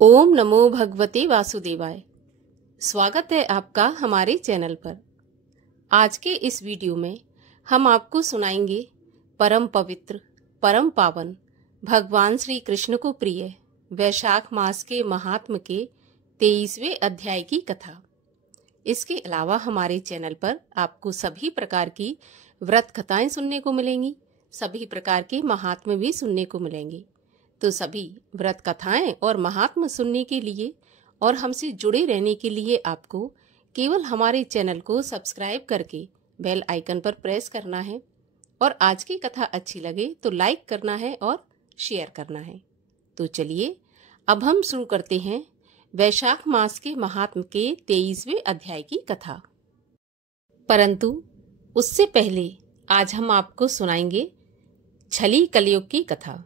ओम नमो भगवते वासुदेवाय। स्वागत है आपका हमारे चैनल पर। आज के इस वीडियो में हम आपको सुनाएंगे परम पवित्र परम पावन भगवान श्री कृष्ण को प्रिय वैशाख मास के महात्म के 23वें अध्याय की कथा। इसके अलावा हमारे चैनल पर आपको सभी प्रकार की व्रत कथाएं सुनने को मिलेंगी, सभी प्रकार के महात्म भी सुनने को मिलेंगे। तो सभी व्रत कथाएं और महात्म सुनने के लिए और हमसे जुड़े रहने के लिए आपको केवल हमारे चैनल को सब्सक्राइब करके बेल आइकन पर प्रेस करना है और आज की कथा अच्छी लगे तो लाइक करना है और शेयर करना है। तो चलिए अब हम शुरू करते हैं वैशाख मास के महात्म के 23वें अध्याय की कथा। परंतु उससे पहले आज हम आपको सुनाएंगे छली कलयुग की कथा।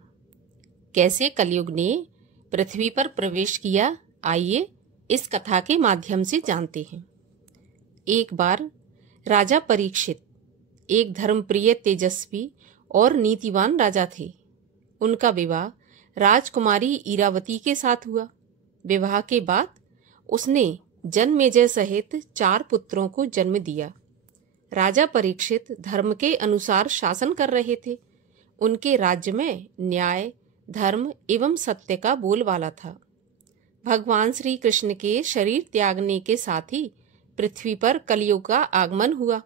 कैसे कलयुग ने पृथ्वी पर प्रवेश किया, आइए इस कथा के माध्यम से जानते हैं। एक बार राजा परीक्षित एक धर्मप्रिय, तेजस्वी और नीतिवान राजा थे। उनका विवाह राजकुमारी इरावती के साथ हुआ। विवाह के बाद उसने जन्मेजय सहित 4 पुत्रों को जन्म दिया। राजा परीक्षित धर्म के अनुसार शासन कर रहे थे। उनके राज्य में न्याय, धर्म एवं सत्य का बोलबाला था। भगवान श्री कृष्ण के शरीर त्यागने के साथ ही पृथ्वी पर कलयुग का आगमन हुआ,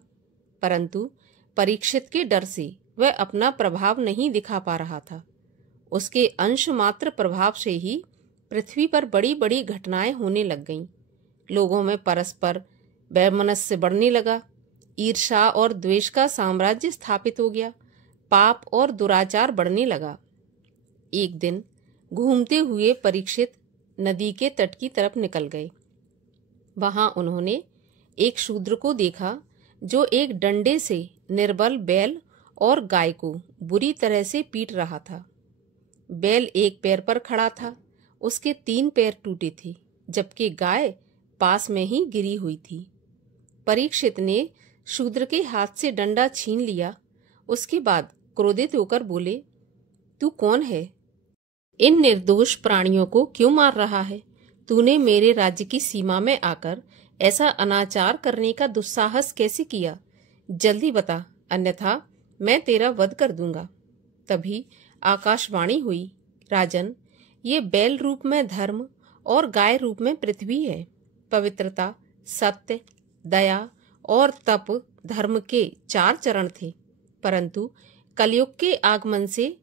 परंतु परीक्षित के डर से वह अपना प्रभाव नहीं दिखा पा रहा था। उसके अंश मात्र प्रभाव से ही पृथ्वी पर बड़ी बड़ी घटनाएं होने लग गईं। लोगों में परस्पर वैमनस्य बढ़ने लगा। ईर्ष्या और द्वेष का साम्राज्य स्थापित हो गया। पाप और दुराचार बढ़ने लगा। एक दिन घूमते हुए परीक्षित नदी के तट की तरफ निकल गए। वहां उन्होंने एक शूद्र को देखा जो एक डंडे से निर्बल बैल और गाय को बुरी तरह से पीट रहा था। बैल एक पैर पर खड़ा था, उसके 3 पैर टूटे थे, जबकि गाय पास में ही गिरी हुई थी। परीक्षित ने शूद्र के हाथ से डंडा छीन लिया। उसके बाद क्रोधित होकर बोले, तू कौन है? इन निर्दोष प्राणियों को क्यों मार रहा है? तूने मेरे राज्य की सीमा में आकर ऐसा अनाचार करने का दुस्साहस कैसे किया? जल्दी बता, अन्यथा मैं तेरा वध कर दूंगा। तभी आकाशवाणी हुई, राजन, ये बैल रूप में धर्म और गाय रूप में पृथ्वी है। पवित्रता, सत्य, दया और तप धर्म के 4 चरण थे, परंतु कलयुग के आगमन से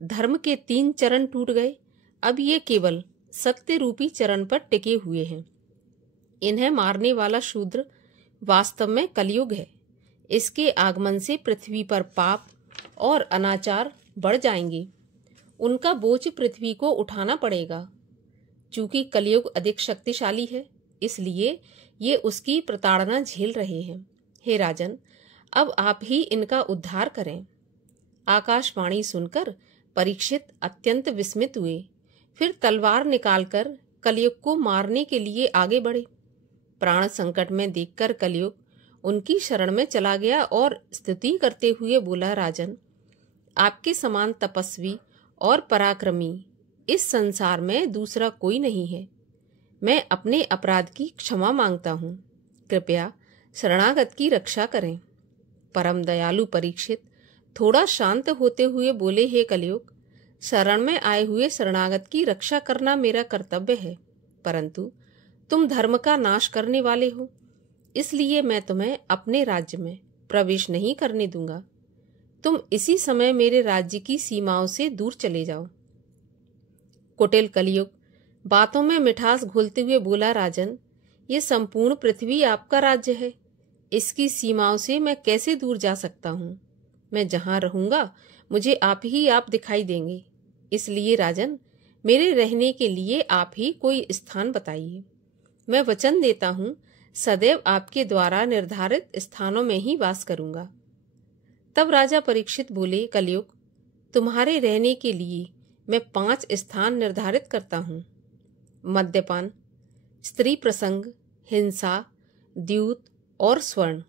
धर्म के 3 चरण टूट गए। अब ये केवल सत्य रूपी चरण पर टिके हुए हैं। इन्हें मारने वाला शूद्र वास्तव में कलयुग है। इसके आगमन से पृथ्वी पर पाप और अनाचार बढ़ जाएंगे। उनका बोझ पृथ्वी को उठाना पड़ेगा। चूंकि कलयुग अधिक शक्तिशाली है, इसलिए ये उसकी प्रताड़ना झेल रहे हैं। हे राजन, अब आप ही इनका उद्धार करें। आकाशवाणी सुनकर परीक्षित अत्यंत विस्मित हुए। फिर तलवार निकालकर कलयुग को मारने के लिए आगे बढ़े। प्राण संकट में देखकर कलयुग उनकी शरण में चला गया और स्तुति करते हुए बोला, राजन, आपके समान तपस्वी और पराक्रमी इस संसार में दूसरा कोई नहीं है। मैं अपने अपराध की क्षमा मांगता हूँ। कृपया शरणागत की रक्षा करें। परम दयालु परीक्षित थोड़ा शांत होते हुए बोले, हे कलयुग, शरण में आए हुए शरणागत की रक्षा करना मेरा कर्तव्य है, परंतु तुम धर्म का नाश करने वाले हो, इसलिए मैं तुम्हें अपने राज्य में प्रवेश नहीं करने दूंगा। तुम इसी समय मेरे राज्य की सीमाओं से दूर चले जाओ। कुटिल कलयुग बातों में मिठास घोलते हुए बोला, राजन, ये संपूर्ण पृथ्वी आपका राज्य है। इसकी सीमाओं से मैं कैसे दूर जा सकता हूँ? मैं जहां रहूंगा मुझे आप दिखाई देंगे। इसलिए राजन, मेरे रहने के लिए आप ही कोई स्थान बताइए। मैं वचन देता हूँ सदैव आपके द्वारा निर्धारित स्थानों में ही वास करूंगा। तब राजा परीक्षित बोले, कलयुग, तुम्हारे रहने के लिए मैं 5 स्थान निर्धारित करता हूँ। मद्यपान, स्त्री प्रसंग, हिंसा, द्यूत और स्वर्ण,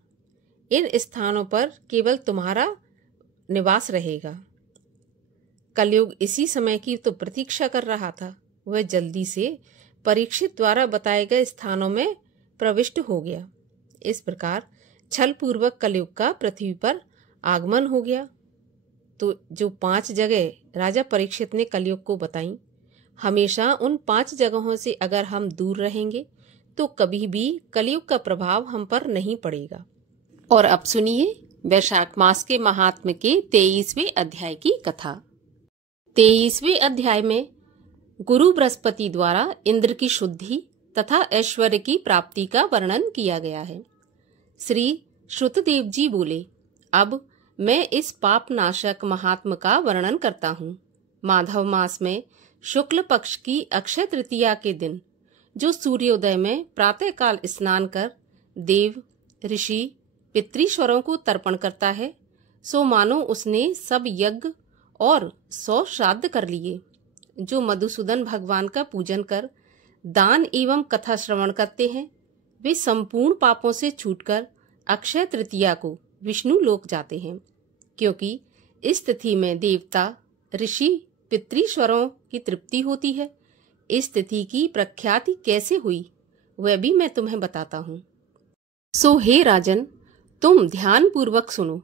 इन स्थानों पर केवल तुम्हारा निवास रहेगा। कलयुग इसी समय की तो प्रतीक्षा कर रहा था। वह जल्दी से परीक्षित द्वारा बताए गए स्थानों में प्रविष्ट हो गया। इस प्रकार छल पूर्वक कलयुग का पृथ्वी पर आगमन हो गया। तो जो 5 जगह राजा परीक्षित ने कलयुग को बताई, हमेशा उन 5 जगहों से अगर हम दूर रहेंगे तो कभी भी कलयुग का प्रभाव हम पर नहीं पड़ेगा। और अब सुनिए वैशाख मास के महात्म्य के 23वें अध्याय की कथा। 23वें अध्याय में गुरु बृहस्पति द्वारा इंद्र की शुद्धि तथा ऐश्वर्य की प्राप्ति का वर्णन किया गया है। श्री श्रुतदेव जी बोले, अब मैं इस पाप नाशक महात्म का वर्णन करता हूँ। माधव मास में शुक्ल पक्ष की अक्षय तृतीया के दिन जो सूर्योदय में प्रातःकाल स्नान कर देव, ऋषि, पितृश्वरों को तर्पण करता है, सो मानो उसने सब यज्ञ और 100 श्राद्ध कर लिए। जो मधुसूदन भगवान का पूजन कर दान एवं कथा श्रवण करते हैं, वे संपूर्ण पापों से छूटकर अक्षय तृतीया को विष्णु लोक जाते हैं, क्योंकि इस तिथि में देवता, ऋषि, पितृश्वरों की तृप्ति होती है। इस तिथि की प्रख्याति कैसे हुई वह भी मैं तुम्हें बताता हूँ। सो हे राजन, तुम ध्यान पूर्वक सुनो।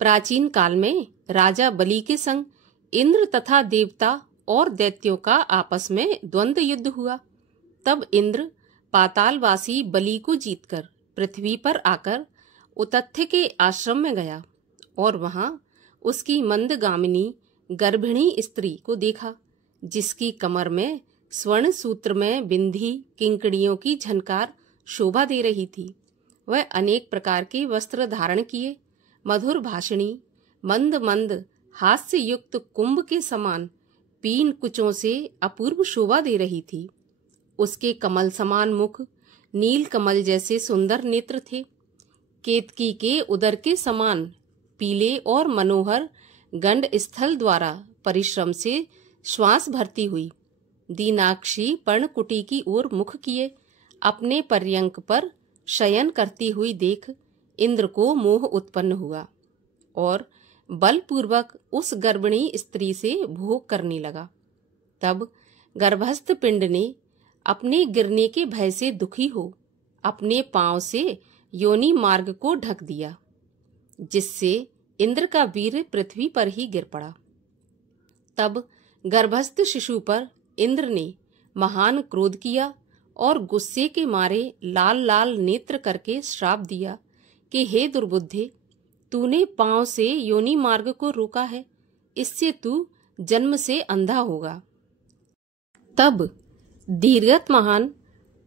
प्राचीन काल में राजा बलि के संग इंद्र तथा देवता और दैत्यों का आपस में द्वंद्व युद्ध हुआ। तब इंद्र पातालवासी बलि को जीतकर पृथ्वी पर आकर उतथ्य के आश्रम में गया और वहां उसकी मंदगामिनी गर्भिणी स्त्री को देखा, जिसकी कमर में स्वर्ण सूत्र में बिंदी किंकड़ियों की झनकार शोभा दे रही थी। वह अनेक प्रकार के वस्त्र धारण किए, मधुर भाषणी, मंद मंद हास्य युक्त कुंभ के समान पीन कुचों से अपूर्व शोभा दे रही थी। उसके कमल समान मुख, नील कमल जैसे सुंदर नेत्र थे। केतकी के उदर के समान पीले और मनोहर गंड स्थल द्वारा परिश्रम से श्वास भरती हुई दीनाक्षी पर्णकुटी की ओर मुख किए अपने पर्यंक पर शयन करती हुई देख इंद्र को मोह उत्पन्न हुआ और बलपूर्वक उस गर्भिणी स्त्री से भोग करने लगा। तब गर्भस्थ पिंड ने अपने गिरने के भय से दुखी हो अपने पांव से योनि मार्ग को ढक दिया, जिससे इंद्र का वीर पृथ्वी पर ही गिर पड़ा। तब गर्भस्थ शिशु पर इंद्र ने महान क्रोध किया और गुस्से के मारे लाल लाल नेत्र करके श्राप दिया कि हे दुर्बुद्धे, तूने पांव से योनि मार्ग को रोका है, इससे तू जन्म से अंधा होगा। तब धीरगत महान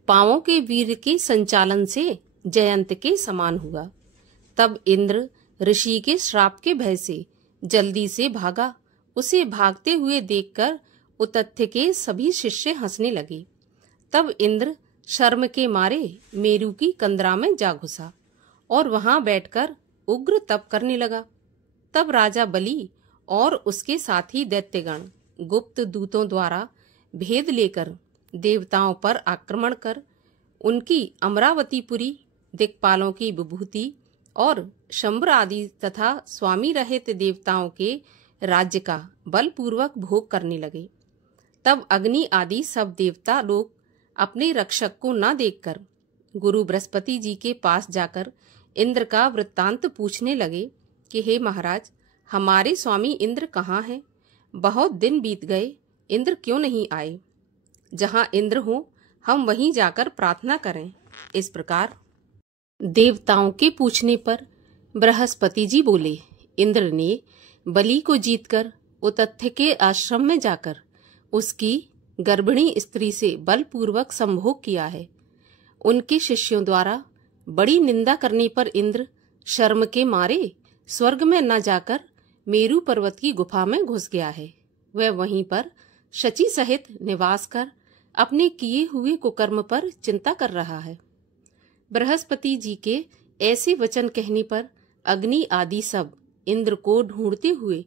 पांवों के वीर के संचालन से जयंत के समान हुआ। तब इंद्र ऋषि के श्राप के भय से जल्दी से भागा। उसे भागते हुए देखकर उतथ्य के सभी शिष्य हंसने लगे। तब इंद्र शर्म के मारे मेरु की कंदरा में जा घुसा और वहां बैठकर उग्र तप करने लगा। तब राजा बलि और उसके साथी दैत्यगण गुप्त दूतों द्वारा भेद लेकर देवताओं पर आक्रमण कर उनकी अमरावतीपुरी, दिक्पालों की विभूति और शंबर आदि तथा स्वामी रहित देवताओं के राज्य का बलपूर्वक भोग करने लगे। तब अग्नि आदि सब देवता लोग अपने रक्षक को न देखकर गुरु बृहस्पति जी के पास जाकर इंद्र का वृत्तांत पूछने लगे कि हे महाराज, हमारे स्वामी इंद्र कहाँ हैं? बहुत दिन बीत गए, इंद्र क्यों नहीं आए? जहाँ इंद्र हो हम वहीं जाकर प्रार्थना करें। इस प्रकार देवताओं के पूछने पर बृहस्पति जी बोले, इंद्र ने बलि को जीतकर उतथ्य के आश्रम में जाकर उसकी गर्भिणी स्त्री से बलपूर्वक संभोग किया है। उनके शिष्यों द्वारा बड़ी निंदा करने पर इंद्र शर्म के मारे स्वर्ग में न जाकर मेरु पर्वत की गुफा में घुस गया है। वह वहीं पर शची सहित निवास कर अपने किए हुए कुकर्म पर चिंता कर रहा है। बृहस्पति जी के ऐसे वचन कहने पर अग्नि आदि सब इंद्र को ढूंढते हुए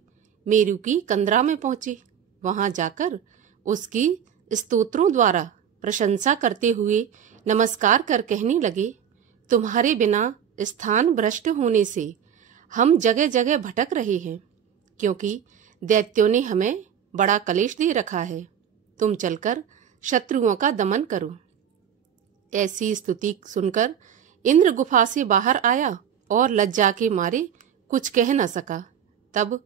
मेरु की कंदरा में पहुंचे। वहां जाकर उसकी स्तोत्रों द्वारा प्रशंसा करते हुए नमस्कार कर कहने लगे, तुम्हारे बिना स्थान भ्रष्ट होने से हम जगह जगह भटक रहे हैं, क्योंकि दैत्यों ने हमें बड़ा कलेश दे रखा है। तुम चलकर शत्रुओं का दमन करो। ऐसी स्तुति सुनकर इंद्र गुफा से बाहर आया और लज्जा के मारे कुछ कह न सका। तब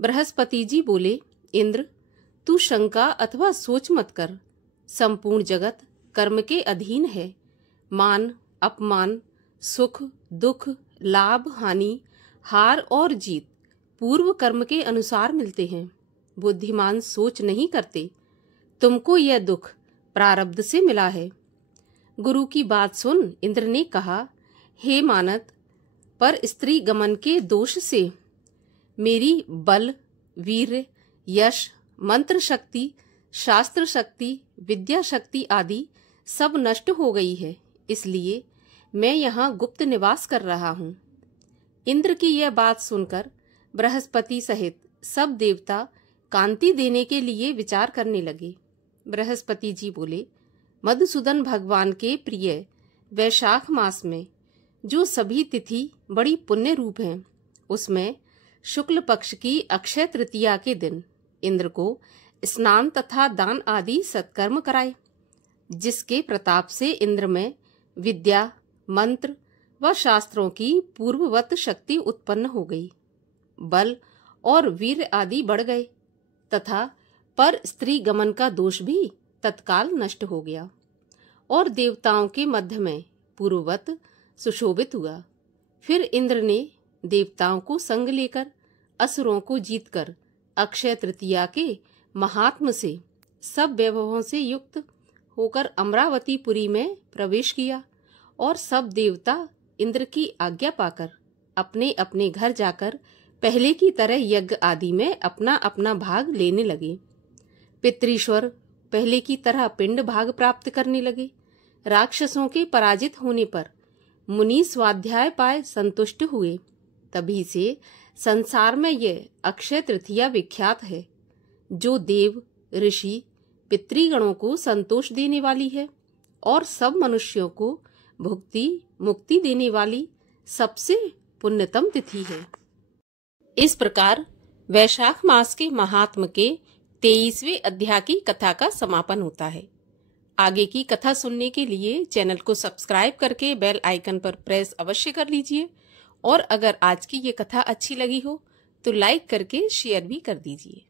बृहस्पति जी बोले, इंद्र, तू शंका अथवा सोच मत कर। संपूर्ण जगत कर्म के अधीन है। मान, अपमान, सुख, दुख, लाभ, हानि, हार और जीत पूर्व कर्म के अनुसार मिलते हैं। बुद्धिमान सोच नहीं करते। तुमको यह दुख प्रारब्ध से मिला है। गुरु की बात सुन इंद्र ने कहा, हे मानत, पर स्त्री गमन के दोष से मेरी बल, वीर्य, यश, मंत्र शक्ति, शास्त्र शक्ति, विद्या शक्ति आदि सब नष्ट हो गई है। इसलिए मैं यहाँ गुप्त निवास कर रहा हूँ। इंद्र की यह बात सुनकर बृहस्पति सहित सब देवता कांति देने के लिए विचार करने लगे। बृहस्पति जी बोले, मधुसूदन भगवान के प्रिय वैशाख मास में जो सभी तिथि बड़ी पुण्य रूप हैं, उसमें शुक्ल पक्ष की अक्षय तृतीया के दिन इंद्र को स्नान तथा दान आदि सत्कर्म कराए, जिसके प्रताप से इंद्र में विद्या, मंत्र व शास्त्रों की पूर्ववत शक्ति उत्पन्न हो गई। बल और वीर आदि बढ़ गए तथा पर स्त्री गमन का दोष भी तत्काल नष्ट हो गया और देवताओं के मध्य में पूर्ववत सुशोभित हुआ। फिर इंद्र ने देवताओं को संग लेकर असुरों को जीतकर अक्षय तृतीया के महात्म से सब वैभवों से युक्त होकर अमरावतीपुरी में प्रवेश किया और सब देवता इंद्र की आज्ञा पाकर अपने अपने घर जाकर पहले की तरह यज्ञ आदि में अपना अपना भाग लेने लगे। पितृश्वर पहले की तरह पिंड भाग प्राप्त करने लगे। राक्षसों के पराजित होने पर मुनि स्वाध्याय पाए संतुष्ट हुए। तभी से संसार में यह अक्षय तृतीया विख्यात है, जो देव, ऋषि, पितृगणों को संतोष देने वाली है और सब मनुष्यों को भुक्ति मुक्ति देने वाली सबसे पुण्यतम तिथि है। इस प्रकार वैशाख मास के महात्म के 23वें अध्याय की कथा का समापन होता है। आगे की कथा सुनने के लिए चैनल को सब्सक्राइब करके बेल आइकन पर प्रेस अवश्य कर लीजिए और अगर आज की ये कथा अच्छी लगी हो तो लाइक करके शेयर भी कर दीजिए।